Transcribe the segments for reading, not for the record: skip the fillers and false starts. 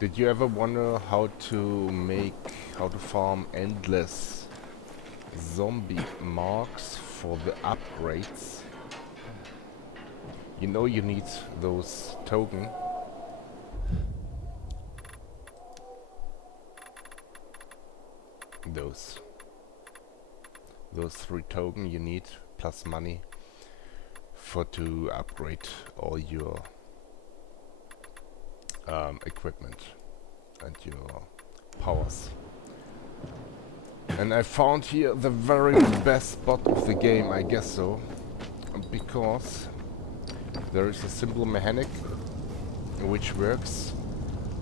Did you ever wonder how to farm endless zombie marks for the upgrades? You know you need those token. Those those 3 token you need plus money for to upgrade all your equipment and your powers. And I found here the very best spot of the game, I guess so, because there is a simple mechanic which works,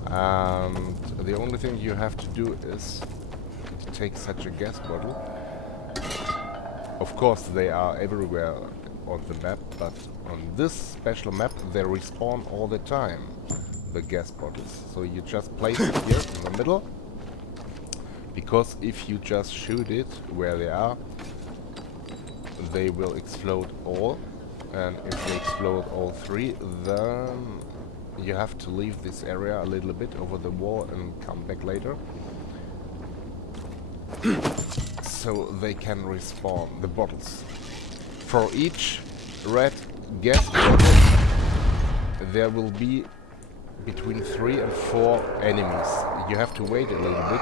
and the only thing you have to do is take such a gas bottle. Of course they are everywhere on the map, but on this special map they respawn all the time, the gas bottles. So you just place it here in the middle, because if you just shoot it where they are, they will explode all, and if they explode all 3, then you have to leave this area a little bit over the wall and come back later. So they can respawn the bottles. For each red gas bottle there will be between 3 and 4 enemies. You have to wait a little bit.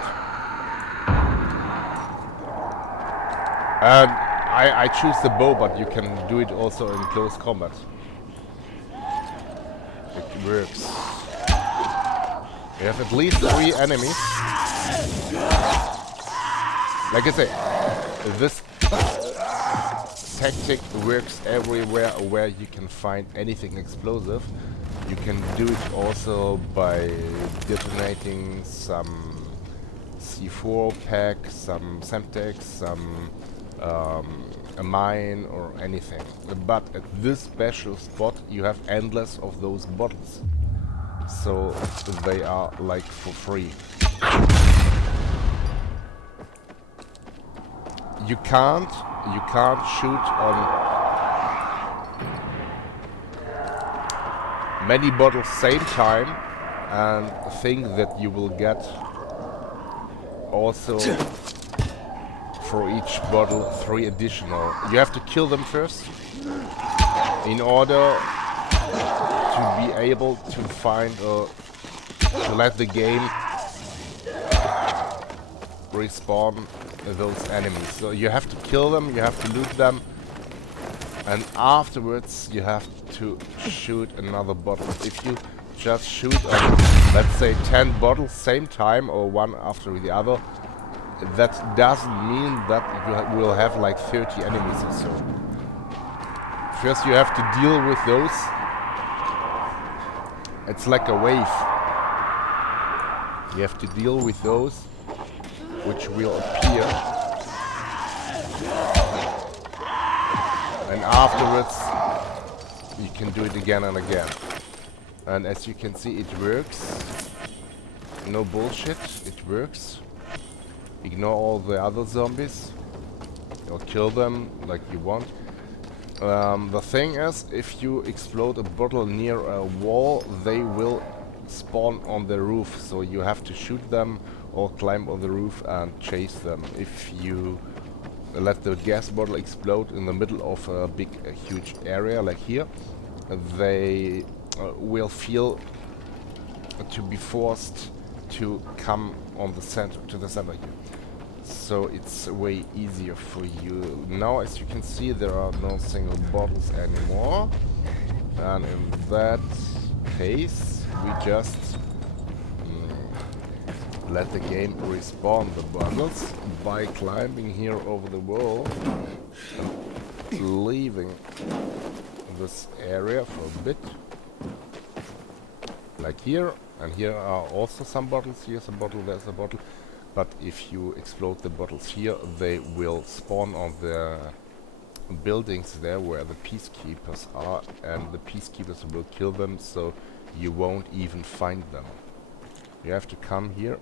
And I choose the bow, but you can do it also in close combat. It works. You have at least 3 enemies. Like I say, this tactic works everywhere where you can find anything explosive. You can do it also by detonating some C4 pack, some Semtex, some a mine or anything. But at this special spot you have endless of those bottles. So they are like for free. You can't shoot on many bottles same time and think that you will get also for each bottle 3 additional. You have to kill them first in order to be able to find or to let the game respawn those enemies. So you have to kill them, you have to loot them, and afterwards you have to shoot another bottle. If you just shoot on, let's say 10 bottles same time or one after the other, that doesn't mean that you will have like 30 enemies or so. First you have to deal with those. It's like a wave. You have to deal with those which will appear, and afterwards you can do it again and again. And as you can see, it works. No bullshit, it works. Ignore all the other zombies or kill them like you want. The thing is, if you explode a bottle near a wall, they will spawn on the roof, so you have to shoot them or climb on the roof and chase them. If you let the gas bottle explode in the middle of a huge area like here, they will feel to be forced to come on the center, to the center here. So it's way easier for you. Now, as you can see, there are no single bottles anymore, and in that case we just let the game respawn the bottles by climbing here over the wall and leaving this area for a bit, like here. And here are also some bottles. Here's a bottle, there's a bottle. But if you explode the bottles here, they will spawn on the buildings there where the peacekeepers are, and the peacekeepers will kill them, so you won't even find them. You have to come here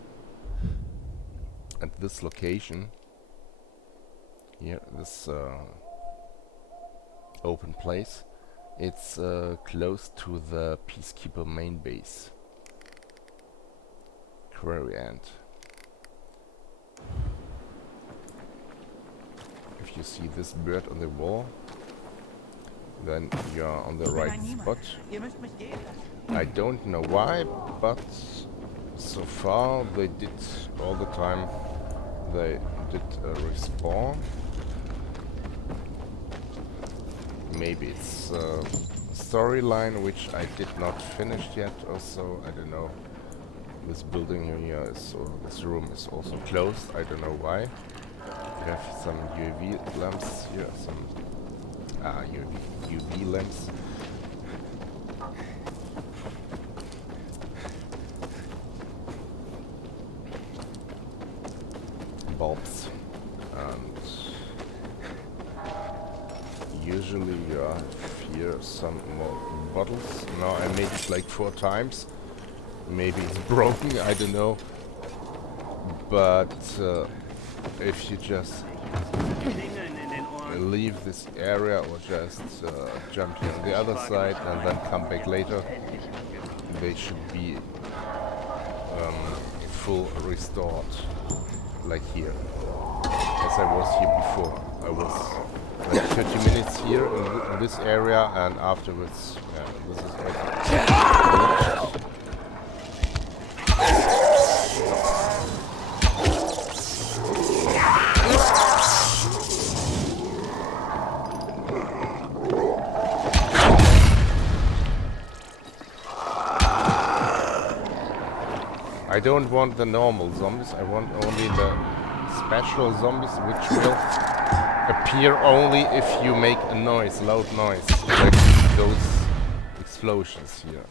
at this location here, this open place. It's close to the peacekeeper main base. Quarry end. If you see this bird on the wall, then you are on the right spot. I don't know why, but so far they did all the time. They did a respawn. Maybe it's a storyline which I did not finish yet, also, I don't know. This building here is, so this room is also closed, I don't know why. We have some UV lamps here, some UV lamps. Bulbs. And usually you have here some more bottles. Now I made it like 4 times. Maybe it's broken, I don't know. But if you just leave this area or just jump here on the other side and then come back later, they should be full restored, like here. As I was here before. I was like 30 minutes here in this area, and afterwards, yeah, this is like I don't want the normal zombies, I want only the special zombies which will appear only if you make a noise, loud noise, like those explosions here.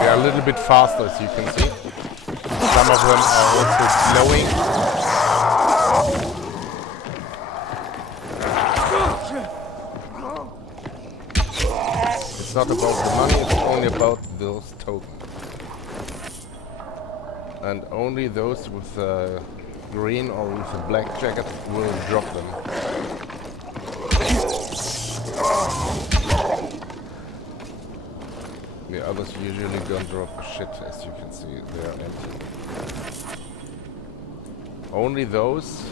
They are a little bit faster, as you can see. Some of them are also glowing. It's not about the money, it's only about those tokens. And only those with a green or with a black jacket will drop them. The others usually don't drop shit, as you can see, they are empty. Only those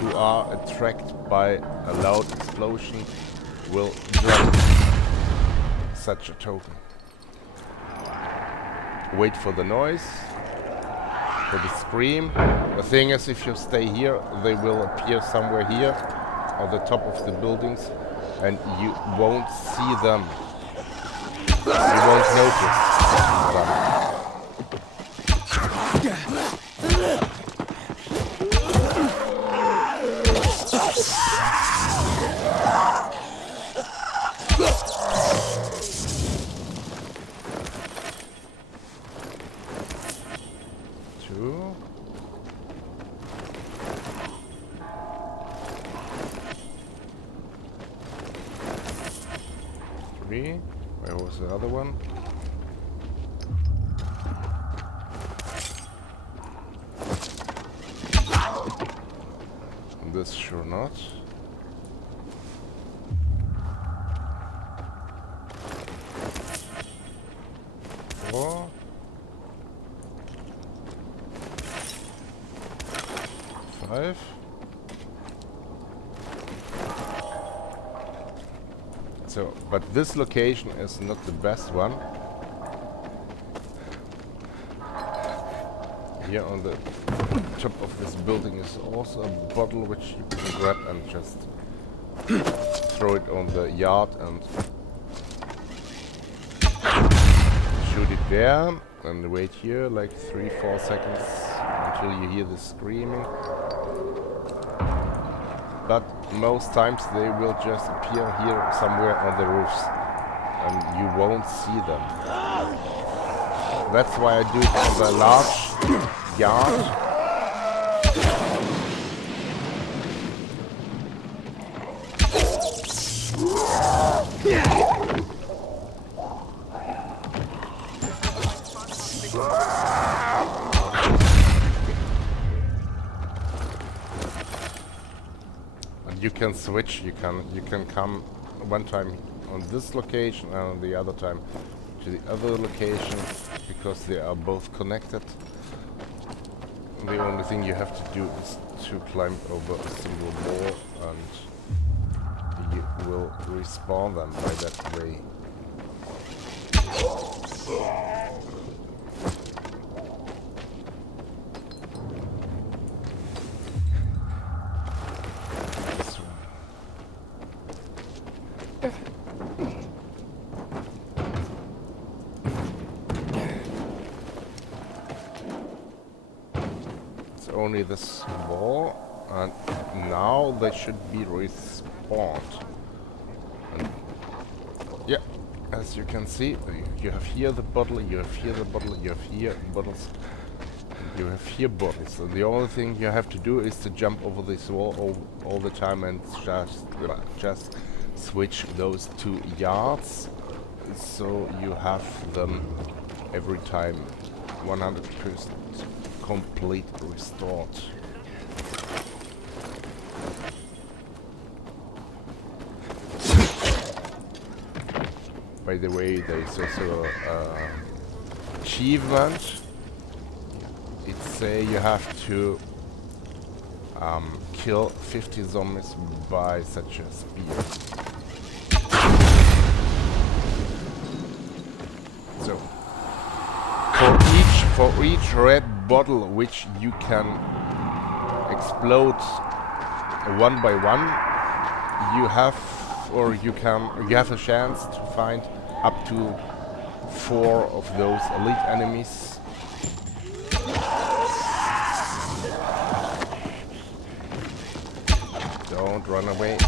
who are attracted by a loud explosion will drop such a token. Wait for the noise, for the scream. The thing is, if you stay here, they will appear somewhere here, on the top of the buildings, and you won't see them. You won't notice them. Two. Three. Where was the other one? This sure not. Four. Five. So, but this location is not the best one. Here on the top of this building is also a bottle which you can grab and just throw it on the yard and shoot it there and wait here like 3-4 seconds until you hear the screaming. But most times they will just appear here somewhere on the roofs and you won't see them. That's why I do it on the large yard. And you can switch. You can come one time on this location and the other time to the other location because they are both connected. The only thing you have to do is to climb over a single wall, and you will respawn them by that way. Only this wall, and now they should be respawned. And yeah, as you can see, you have here the bottle, you have here the bottle, you have here bottles, you have here bottles. So the only thing you have to do is to jump over this wall all the time and just switch those 2 yards, so you have them every time 100% complete restored. By the way, there's also achievement. It say you have to kill 50 zombies by such a spear. So for each red bottle which you can explode one by one, you have a chance to find up to 4 of those elite enemies. Don't run away.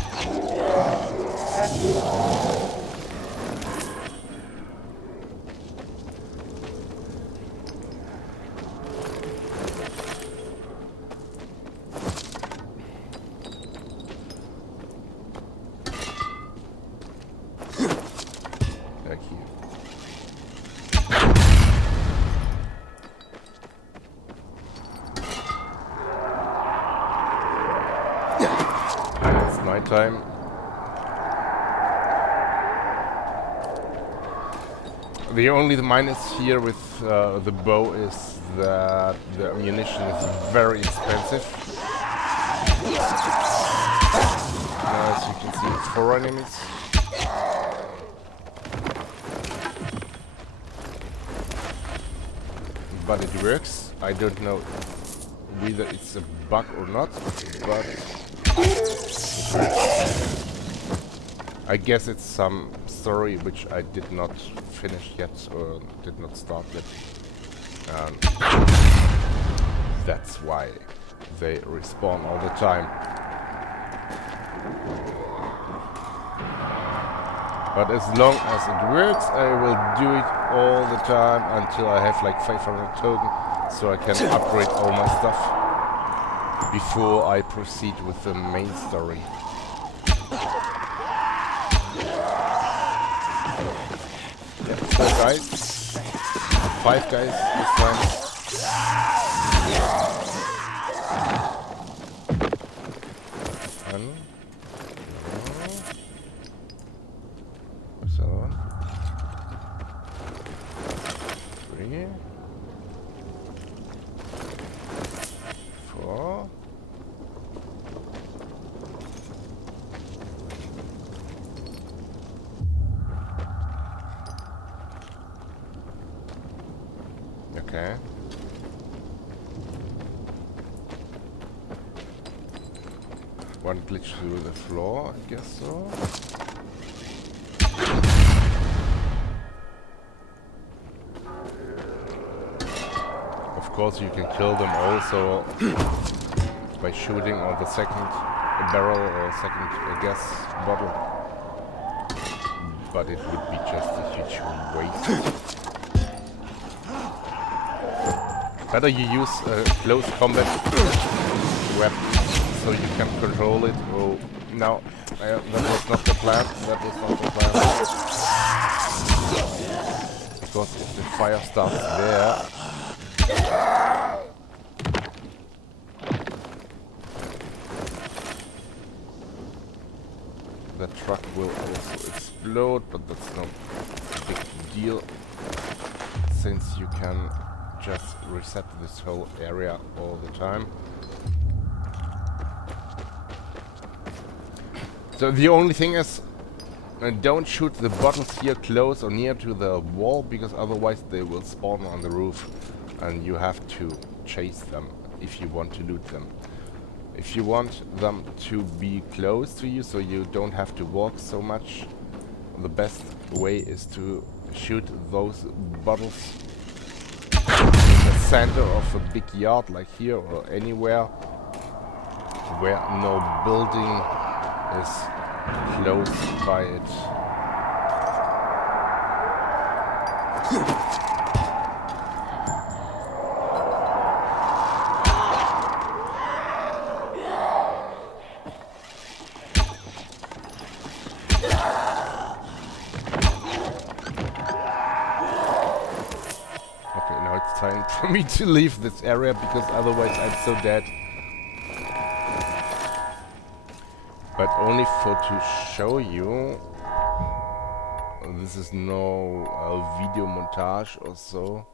Time. The only minus here with the bow is that the ammunition is very expensive. As you can see, it's 4 enemies. But it works. I don't know whether it's a bug or not, but I guess it's some story which I did not finish yet or did not start yet. And that's why they respawn all the time. But as long as it works, I will do it all the time until I have like 500 tokens, so I can upgrade all my stuff before I proceed with the main story. Yeah, 4 guys. 5 guys this time. One. What's the other one? 3. 4. Okay. One glitch through the floor, I guess so. Of course, you can kill them also by shooting on the second barrel or second gas bottle. But it would be just a huge waste. Better you use a close combat weapon so you can control it. Oh, no, that was not the plan. That was not the plan. Because if the fire starts there, the truck will also explode, but that's no big deal, since you can just reset this whole area all the time. So the only thing is, don't shoot the bottles here close or near to the wall, because otherwise they will spawn on the roof and you have to chase them if you want to loot them. If you want them to be close to you so you don't have to walk so much, the best way is to shoot those bottles in the center of a big yard, like here or anywhere where no building is close by it. Okay, now it's time for me to leave this area, because otherwise I'm so dead. But only for to show you, this is no video montage or so.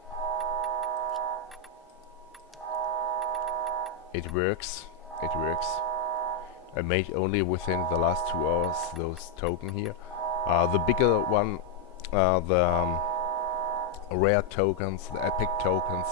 It works, it works. I made only within the last 2 hours those token here. The bigger one, the rare tokens, the epic tokens.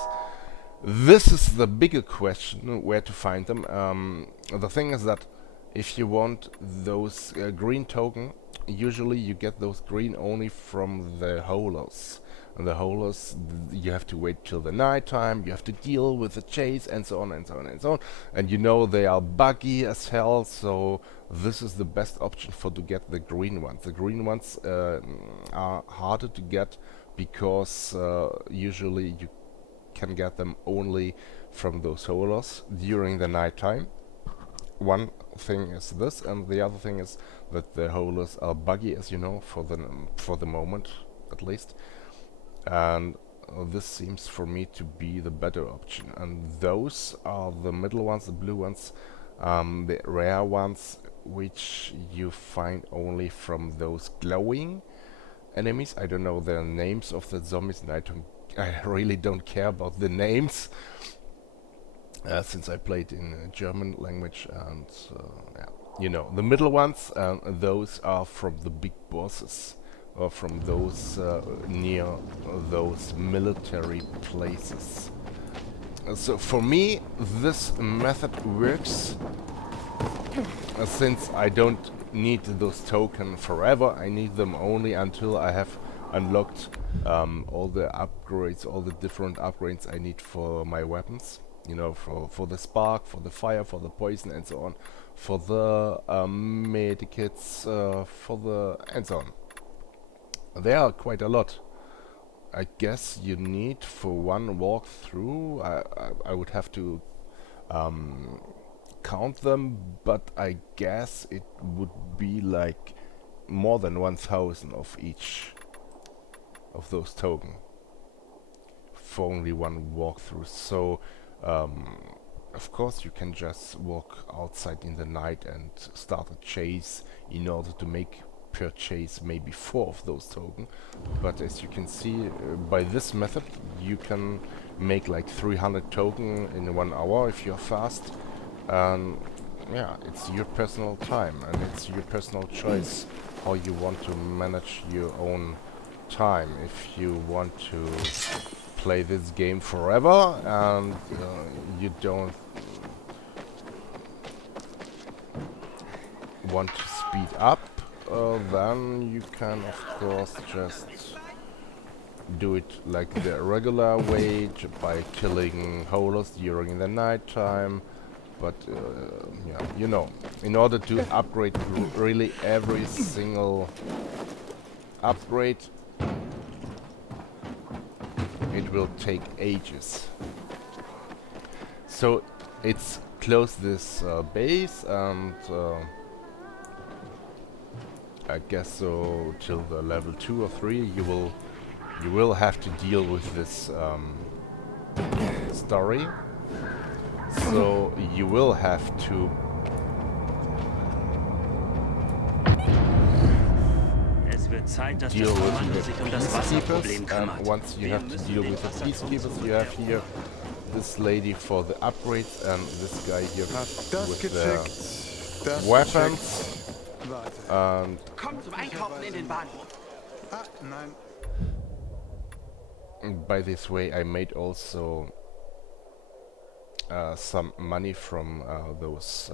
This is the bigger question, where to find them. The thing is that if you want those green token, usually you get those green only from the holers. And the holers, you have to wait till the night time, you have to deal with the chase, and so on and so on and so on. And you know they are buggy as hell, so this is the best option for to get the green ones. The green ones are harder to get, because usually you can get them only from those holers during the night time. One thing is this, and the other thing is that the holers are buggy, as you know, for the moment at least. And this seems for me to be the better option. And those are the middle ones, the blue ones, the rare ones, which you find only from those glowing enemies. I don't know the names of the zombies, and I really don't care about the names. Since I played in German language, and yeah, you know, the middle ones, those are from the big bosses, or from those near those military places. So for me, this method works, since I don't need those tokens forever. I need them only until I have unlocked all the upgrades, all the different upgrades I need for my weapons. You know, for the spark, for the fire, for the poison, and so on, for the medikits, for the and so on. There are quite a lot. I guess you need for one walkthrough. I would have to count them, but I guess it would be like more than 1,000 of each of those tokens for only one walkthrough. So. Of course you can just walk outside in the night and start a chase in order to make per chase maybe 4 of those tokens. But as you can see, by this method you can make like 300 tokens in 1 hour if you're fast. Yeah, it's your personal time and it's your personal choice how you want to manage your own time. If you want to play this game forever and you don't want to speed up, then you can of course just do it like the regular way, by killing holers during the night time. But yeah, you know, in order to upgrade really every single upgrade, it will take ages. So it's close this base, and I guess so till the level 2 or 3 you will have to deal with this story. So you will have to wird Zeit, dass deal das with Kommando the sich um das peacekeepers, Wasserproblem and kümmert. once you Wir have to müssen deal den with the Wasserzufluss peacekeepers, you have here this lady for the upgrades and this guy here Hat das with gecheckt, the das weapons. gecheckt. Warte. And Komm zum Einkaufen in den Bahnhof. Ah, nein. by this way, I made also some money from those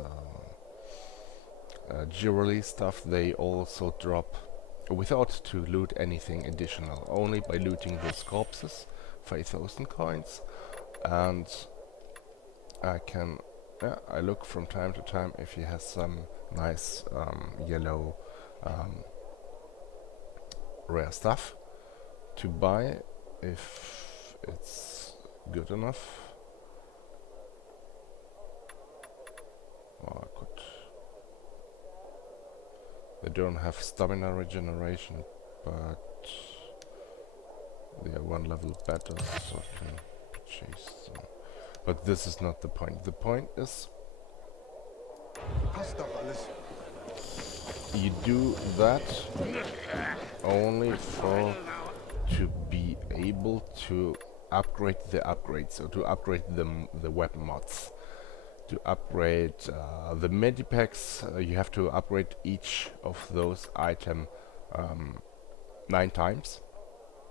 jewelry stuff. They also drop without to loot anything additional, only by looting those corpses, 5,000 coins, and I can, yeah, I look from time to time if he has some nice yellow rare stuff to buy, if it's good enough. Oh, I could. They don't have stamina regeneration, but they are one level better, so I can chase them. But this is not the point. The point is, Passt doch alles. you do that only for to be able to upgrade the upgrades, so to upgrade the weapon mods. To upgrade the medipacks, you have to upgrade each of those item 9 times.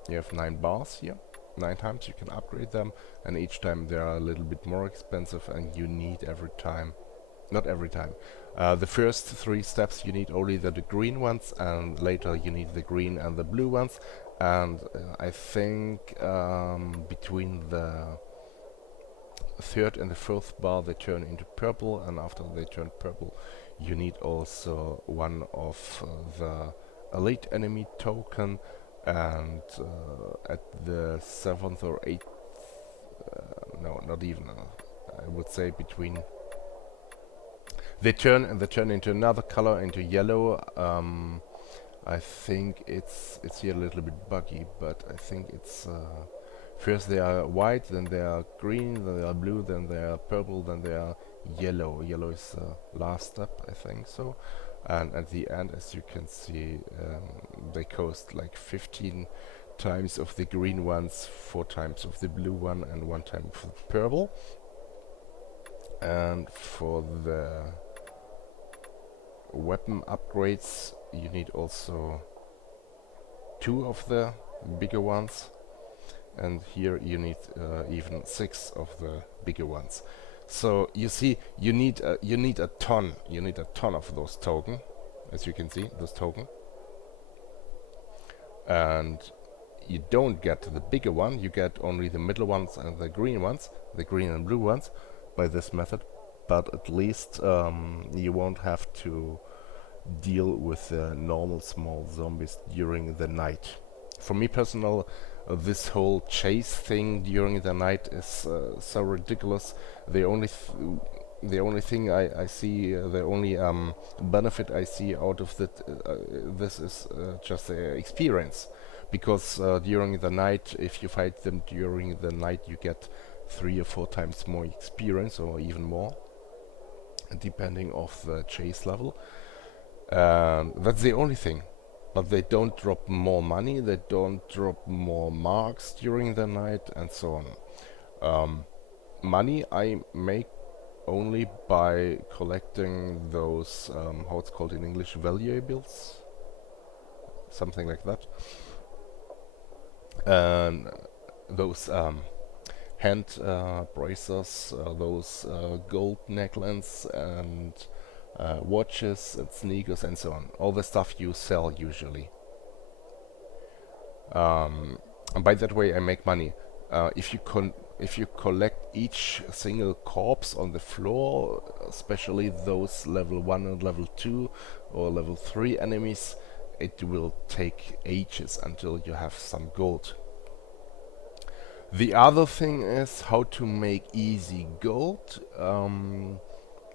You have 9 bars here. 9 times you can upgrade them, and each time they are a little bit more expensive, and you need every time, not every time. The first 3 steps you need only the green ones, and later you need the green and the blue ones. And I think between the 3rd and the 4th bar they turn into purple, and after they turn purple you need also one of the elite enemy token, and at the 7th or 8th, no, not even, I would say between, they turn into another color, into yellow. I think it's here a little bit buggy, but I think it's first they are white, then they are green, then they are blue, then they are purple, then they are yellow. Yellow is the last step, I think so. And at the end, as you can see, they cost like 15 times of the green ones, 4 times of the blue one, and 1 time of the purple. And for the weapon upgrades, you need also 2 of the bigger ones, and here you need even 6 of the bigger ones. So you see, you need a ton of those token, as you can see, those token. And you don't get the bigger one, you get only the middle ones and the green ones, the green and blue ones, by this method. But at least you won't have to deal with the normal small zombies during the night. For me personal, this whole chase thing during the night is so ridiculous. The only thing I see, the only benefit I see out of this is just the experience, because during the night, if you fight them during the night, you get 3 or 4 times more experience, or even more, depending of the chase level. That's the only thing. But they don't drop more money, they don't drop more marks during the night, and so on. Money I make only by collecting those, how it's called in English, valuables, something like that. And those hand bracers, those gold necklaces, and watches and sneakers and so on. All the stuff you sell usually. And by that way I make money. If you collect each single corpse on the floor, especially those level 1 and level 2 or level 3 enemies, it will take ages until you have some gold. The other thing is how to make easy gold.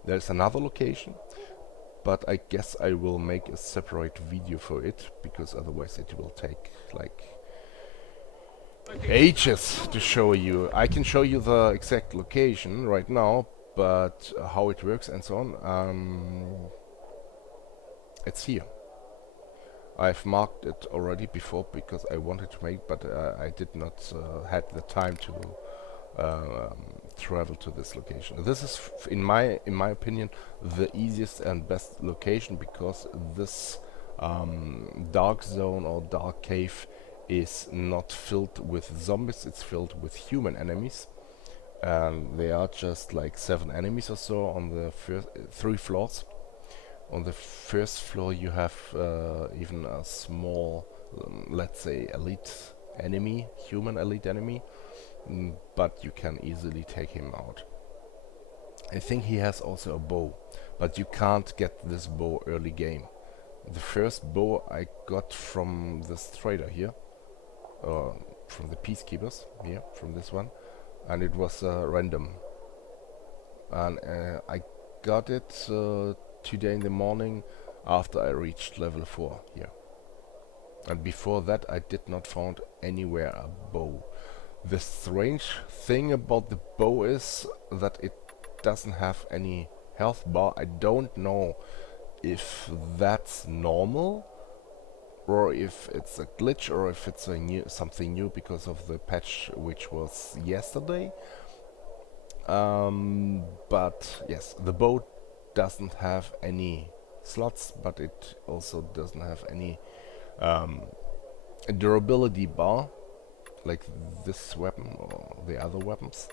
There's another location, but I guess I will make a separate video for it, because otherwise it will take like ages to show you. I can show you the exact location right now, but how it works and so on, it's here. I've marked it already before because I wanted to make, but I did not had the time to travel to this location. This is, in my opinion, the easiest and best location because this dark zone or dark cave is not filled with zombies. It's filled with human enemies, and there are just like 7 enemies or so on the first 3 floors. On the first floor you have even a small, let's say, elite enemy, human elite enemy, but you can easily take him out. I think he has also a bow, but you can't get this bow early game. The first bow I got from this trader here, from the peacekeepers here, from this one, and it was random. And I got it today in the morning after I reached level 4 here. And before that I did not found anywhere a bow. The strange thing about the bow is that it doesn't have any health bar. I don't know if that's normal or if it's a glitch or if it's something new because of the patch which was yesterday. But yes, the bow doesn't have any slots, but it also doesn't have any durability bar like this weapon or the other weapons.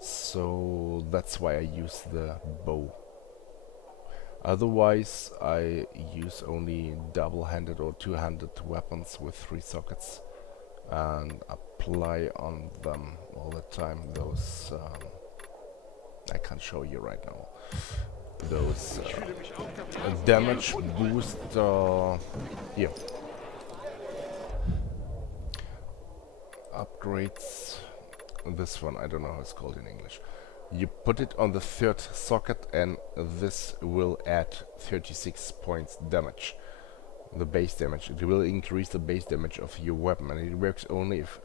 So that's why I use the bow. Otherwise I use only double-handed or two-handed weapons with 3 sockets and apply on them all the time those I can't show you right now, those damage boost here upgrades. This one I don't know how it's called in English. You put it on the 3rd socket and this will add 36 points damage, the base damage. It will increase the base damage of your weapon, and it works only if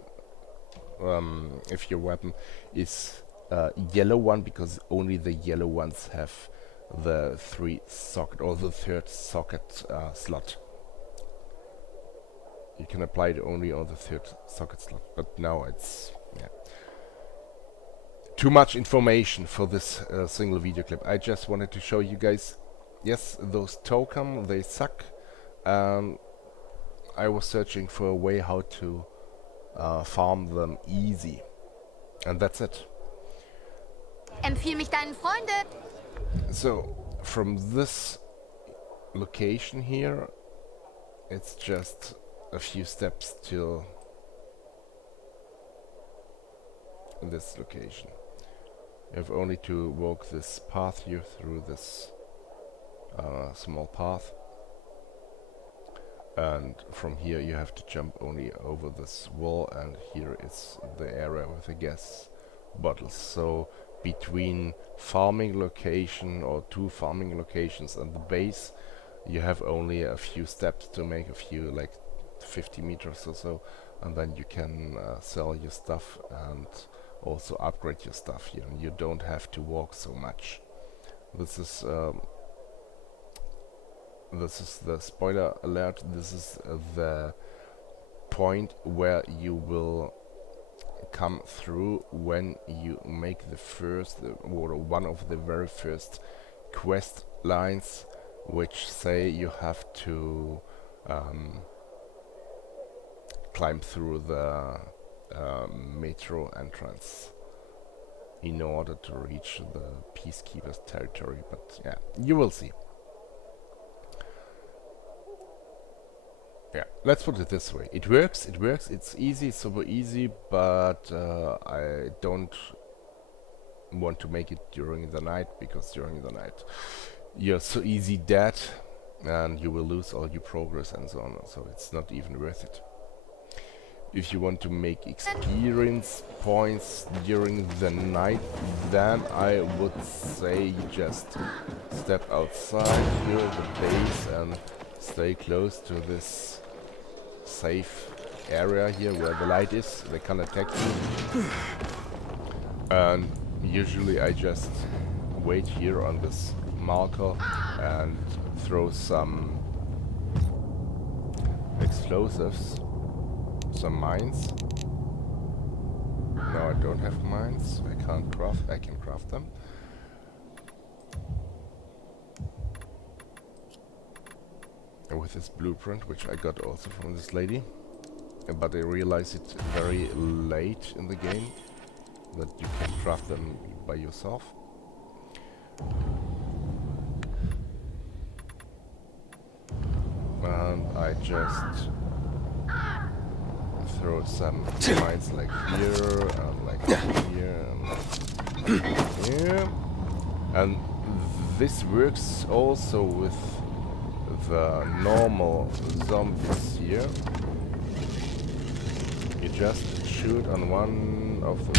your weapon is yellow one, because only the yellow ones have the 3 socket or the 3rd socket slot. You can apply it only on the 3rd socket slot, but now it's too much information for this single video clip. I just wanted to show you guys, yes, those token, they suck. I was searching for a way how to farm them easy, and that's it. Empfiehl mich deinen Freunden. So from this location here, it's just a few steps till this location. You have only to walk this path here through this small path, and from here you have to jump only over this wall, and here is the area with the gas bottles. So between farming location or 2 farming locations and the base, you have only a few steps to make, a few like 50 meters or so, and then you can sell your stuff and also upgrade your stuff here, and you don't have to walk so much. This is the spoiler alert. This is the point where you will come through when you make the first or one of the very first quest lines, which say you have to climb through the metro entrance in order to reach the peacekeepers territory. But yeah, you will see. Yeah, let's put it this way. It works, it's easy, super easy, but I don't want to make it during the night, because during the night you're so easy dead and you will lose all your progress and so on, so it's not even worth it. If you want to make experience points during the night, then I would say you just step outside here, the base, and stay close to this safe area here where the light is. They can't attack you. And usually I just wait here on this marker and throw some explosives, some mines. No, I don't have mines. I can't craft. I can craft them. And with this blueprint, which I got also from this lady, but I realized it very late in the game that you can craft them by yourself. And I just throw some mines like here, and like here, and like here. And this works also with the normal zombies here. You just shoot on one of the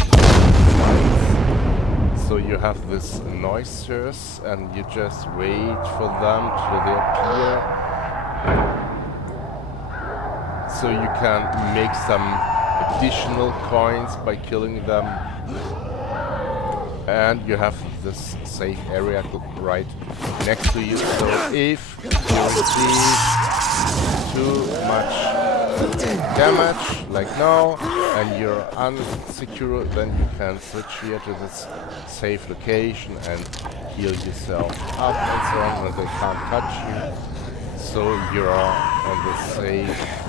mines. So you have this noise source and you just wait for them till they appear. So you can make some additional coins by killing them. And you have this safe area right next to you. So if you receive too much damage, like now, and you're unsecure, then you can switch here to this safe location and heal yourself up and so on, and they can't touch you. So you're on the safe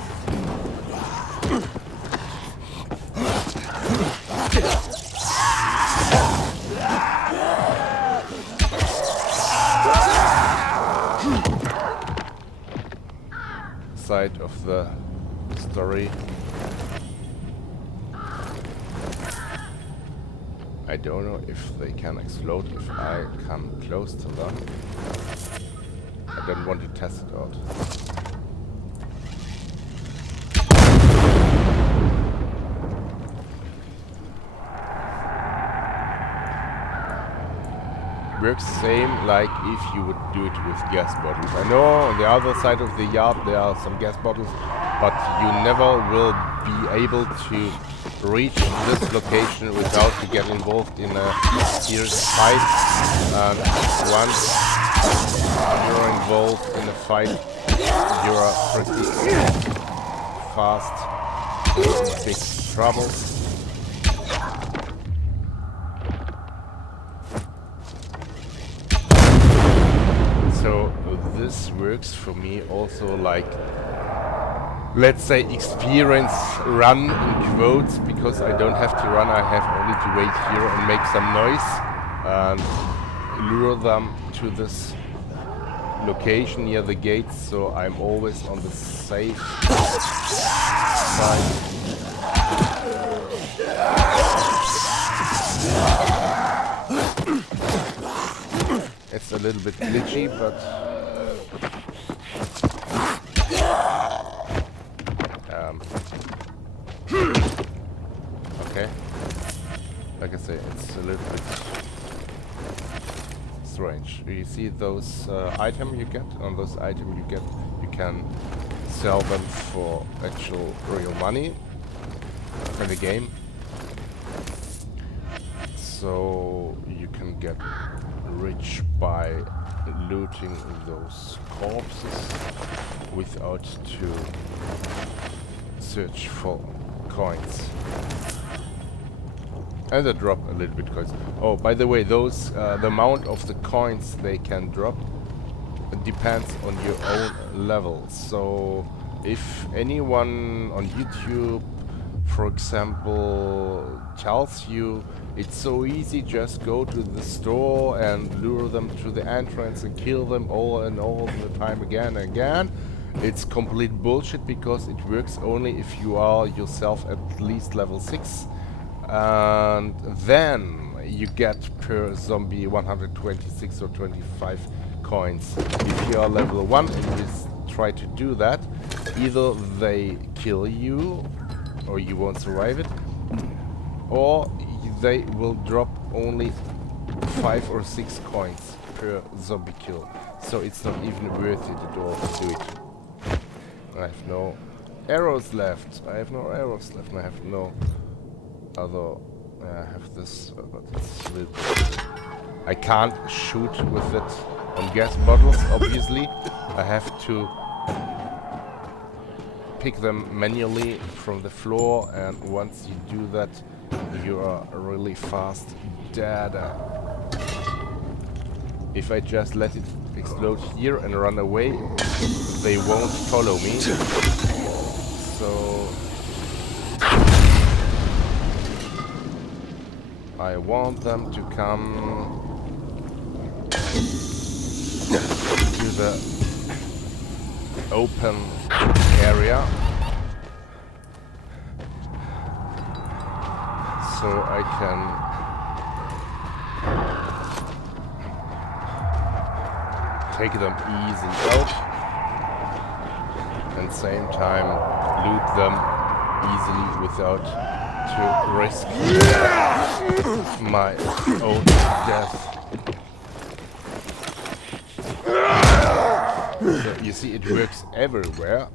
side of the story. I don't know if they can explode if I come close to them. I don't want to test it out. Works same like if you would do it with gas bottles. I know on the other side of the yard there are some gas bottles, but you never will be able to reach this location without you get involved in a serious fight. And once you're involved in a fight, you're pretty fast in big trouble. So this works for me also like, let's say, experience run in quotes, because I don't have to run, I have only to wait here and make some noise and lure them to this location near the gates, so I'm always on the safe side. It's a little bit glitchy, but okay. Like I say, it's a little bit strange. You see those items you get? On those items you get, you can sell them for actual real money in the game. So you can get rich by looting those corpses without to search for coins. And they drop a little bit coins. Oh, by the way, those the amount of the coins they can drop depends on your own level. So if anyone on YouTube, for example, tells you it's so easy, just go to the store and lure them to the entrance and kill them all and all the time again and again, it's complete bullshit, because it works only if you are yourself at least level 6. And then you get per zombie 126 or 25 coins. If you are level 1 and you try to do that, either they kill you or you won't survive it, or they will drop only 5 or 6 coins per zombie kill. So it's not even worth it at all to do it. I have no arrows left. I have no arrows left. I have no other. I have this, but it's a little bit. I can't shoot with it on gas bottles, obviously. I have to pick them manually from the floor, and once you do that, you are really fast dead. If I just let it explode here and run away, they won't follow me. So I want them to come to the open area, so I can take them easy out and same time loot them easily without to risk my own death. So you see, it works everywhere.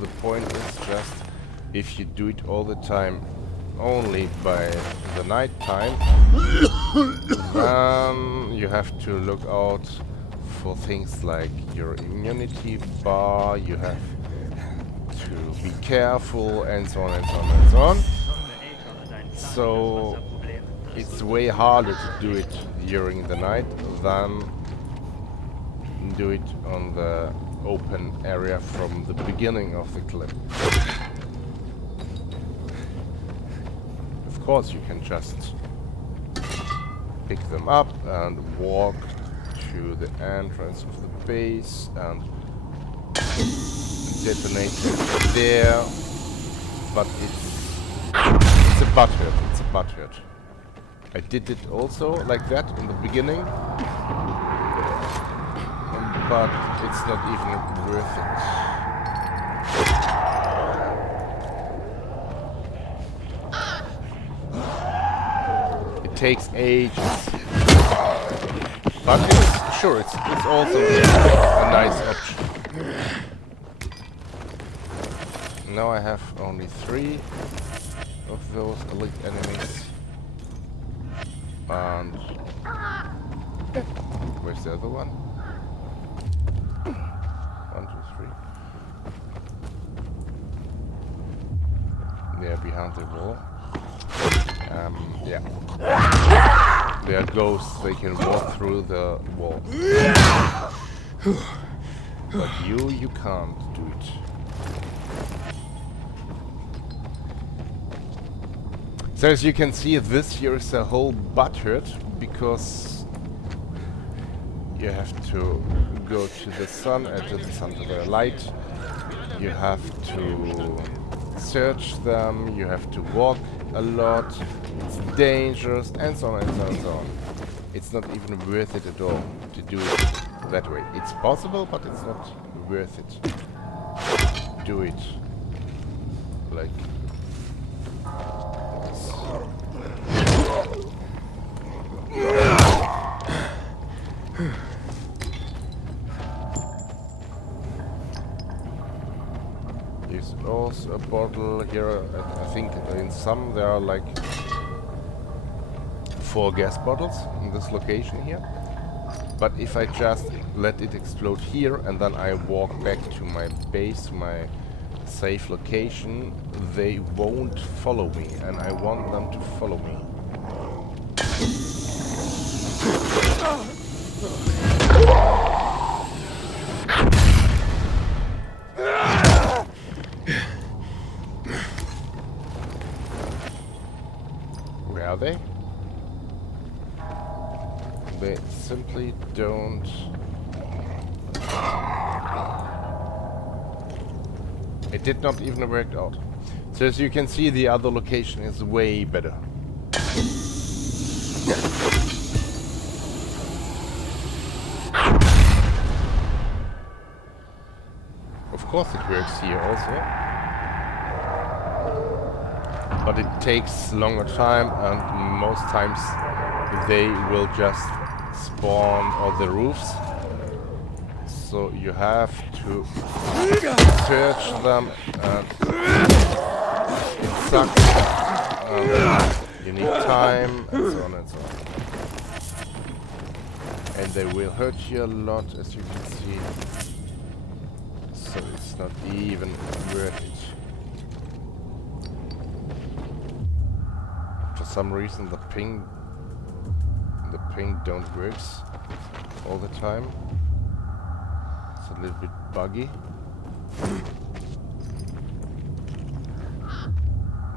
The point is just, if you do it all the time only by the night time, then you have to look out for things like your immunity bar, you have to be careful, and so on and so on and so on. So it's way harder to do it during the night than do it on the open area from the beginning of the clip. Of course, you can just pick them up and walk to the entrance of the base and detonate it there, but it's a butthurt. It's a butthurt. I did it also like that in the beginning, but it's not even worth it. It takes ages. But it's, sure, it's also a nice option. Now I have only 3 of those elite enemies. And where's the other one? 1, 2, 3. They're behind the wall. Yeah. They are ghosts, they can walk through the wall. But you can't do it. So as you can see, this here is a whole butthurt, because you have to go to the sun, to the light. You have to search them, you have to walk a lot, it's dangerous, and so on and so on and so on. It's not even worth it at all to do it that way. It's possible, but it's not worth it. Do it like this. There's also a bottle here. I think in some there are like 4 gas bottles in this location here. But if I just let it explode here and then I walk back to my base, my safe location, they won't follow me, and I want them to follow me. Where are they? They simply don't... It did not even work out. So as you can see, the other location is way better. Of course it works here also. But it takes longer time, and most times they will just spawn on the roofs. So you have to search them, and it sucks. You need time, and so on and so on. And they will hurt you a lot, as you can see. so it's not even worth it. For some reason the ping don't works all the time. It's a little bit buggy.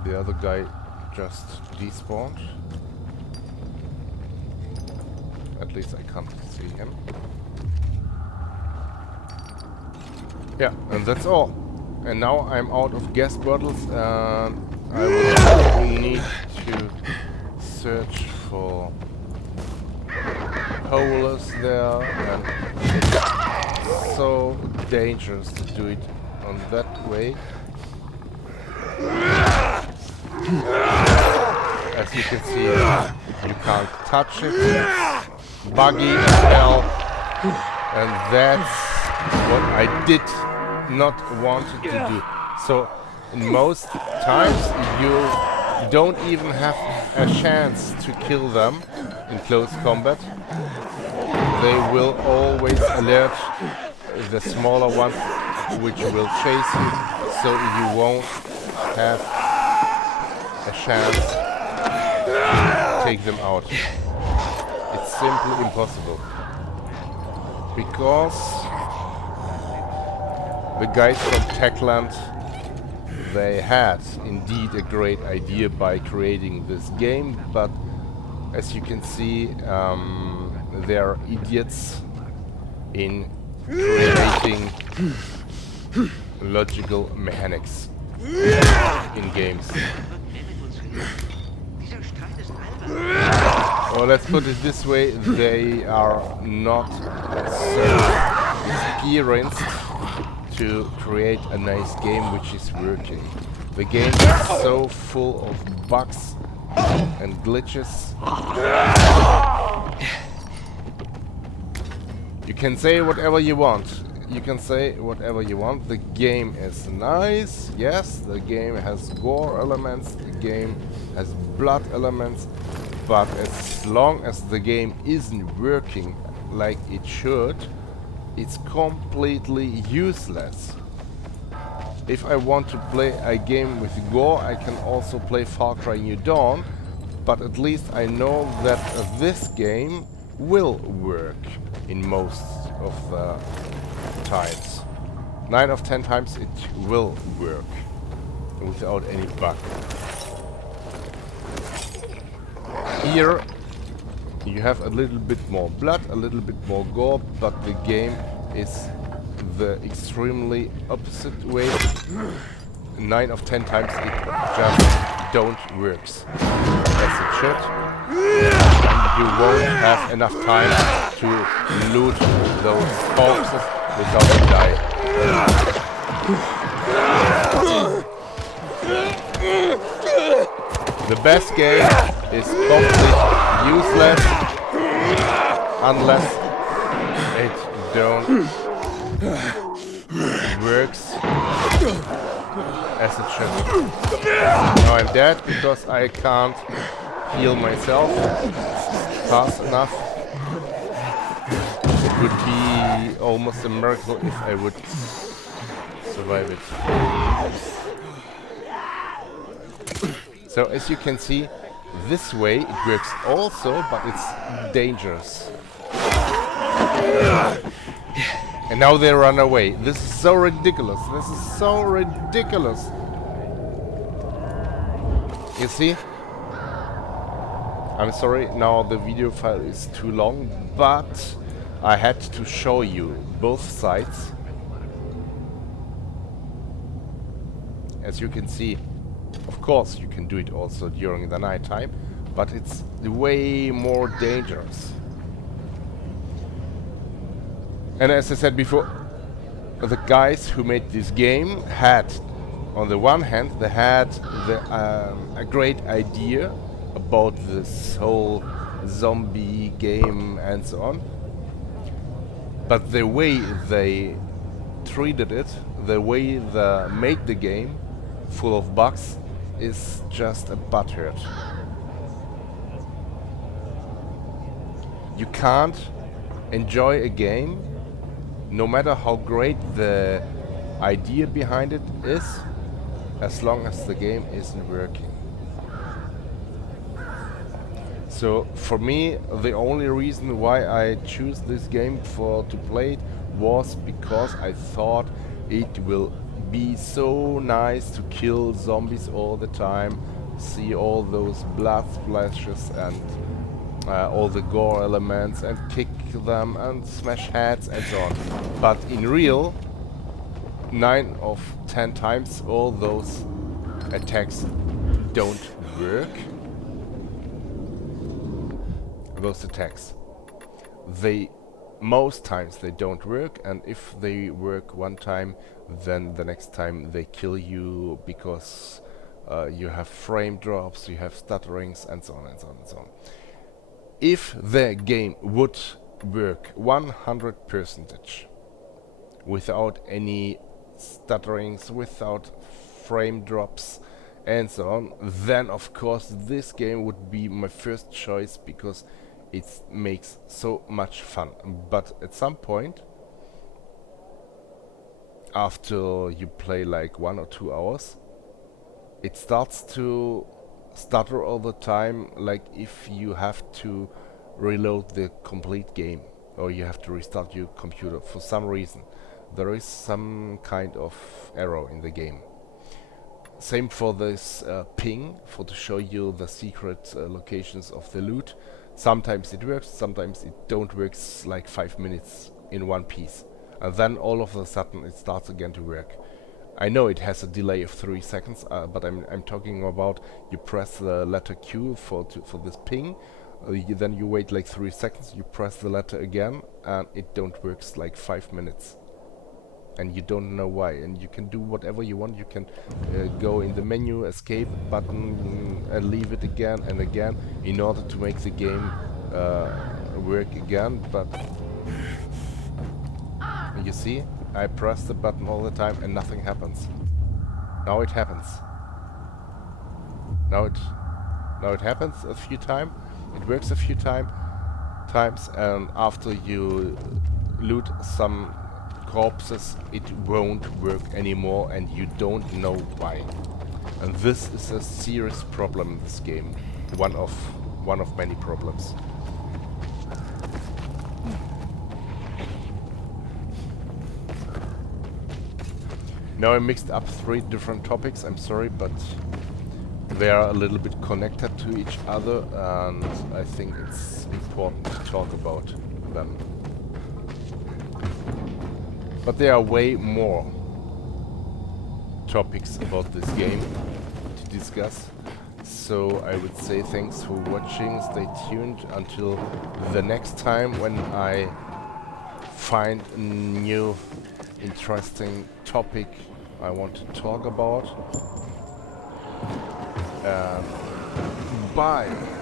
The other guy just despawned. At least I can't see him. Yeah, and that's all. And now I'm out of gas bottles and I will need to search for holes there, and it's so dangerous to do it on that way. As you can see, you can't touch it. It's buggy as hell, and that's what I did not want to do. So in most times you don't even have a chance to kill them in close combat. They will always alert the smaller ones which will chase you, so you won't have a chance to take them out. It's simply impossible. Because the guys from Techland, they had indeed a great idea by creating this game, but as you can see, they are idiots in creating logical mechanics in games. Well, let's put it this way, they are not so experienced to create a nice game which is working. The game is so full of bugs and glitches. You can say whatever you want. You can say whatever you want. The game is nice. Yes, the game has gore elements. The game has blood elements. But as long as the game isn't working like it should, it's completely useless. If I want to play a game with gore, I can also play Far Cry New Dawn, but at least I know that this game will work in most of the times. 9 of 10 times it will work without any bug. Here you have a little bit more blood, a little bit more gore, but the game is the extremely opposite way. 9 of 10 times it just don't works as it should. You won't have enough time to loot those corpses without them dying. The best game is completely useless unless it don't works as it should. Now I'm dead because I can't heal myself fast enough. It would be almost a miracle if I would survive it. So as you can see, this way it works also, but it's dangerous. And now they run away. This is so ridiculous. This is so ridiculous. You see? I'm sorry, now the video file is too long, but I had to show you both sides. As you can see, of course you can do it also during the night time, but it's way more dangerous. And as I said before, the guys who made this game had, on the one hand, they had a great idea about this whole zombie game and so on. But the way they treated it, the way they made the game, full of bugs, is just a butthurt. You can't enjoy a game no matter how great the idea behind it is, as long as the game isn't working. So for me, the only reason why I choose this game to play it was because I thought it will be so nice to kill zombies all the time, see all those blood splashes and all the gore elements, and kick them and smash heads and so on. But in real, 9 of 10 times all those attacks don't work. Those attacks, most times they don't work, and if they work one time, then the next time they kill you because you have frame drops, you have stutterings, and so on and so on and so on. If the game would work 100% without any stutterings, without frame drops and so on, then of course this game would be my first choice because it makes so much fun. But at some point, after you play like 1 or 2 hours, it starts to stutter all the time, like if you have to reload the complete game or you have to restart your computer for some reason. There is some kind of error in the game. Same for this ping, for to show you the secret locations of the loot. Sometimes it works, sometimes it don't work, like 5 minutes in one piece. And then all of a sudden it starts again to work. I know it has a delay of 3 seconds, but I'm talking about you press the letter Q for this ping, then you wait like 3 seconds, you press the letter again, and it don't works like 5 minutes. And you don't know why, and you can do whatever you want. You can go in the menu, escape button, and leave it again and again in order to make the game work again. But you see, I press the button all the time and nothing happens. Now it happens. Now it happens a few times. It works a few times, and after you loot some corpses, it won't work anymore, and you don't know why. And this is a serious problem in this game. One of many problems. Now I mixed up 3 different topics, I'm sorry, but they are a little bit connected to each other, and I think it's important to talk about them. But there are way more topics about this game to discuss. So I would say thanks for watching, stay tuned until the next time when I find a new interesting topic I want to talk about. Bye!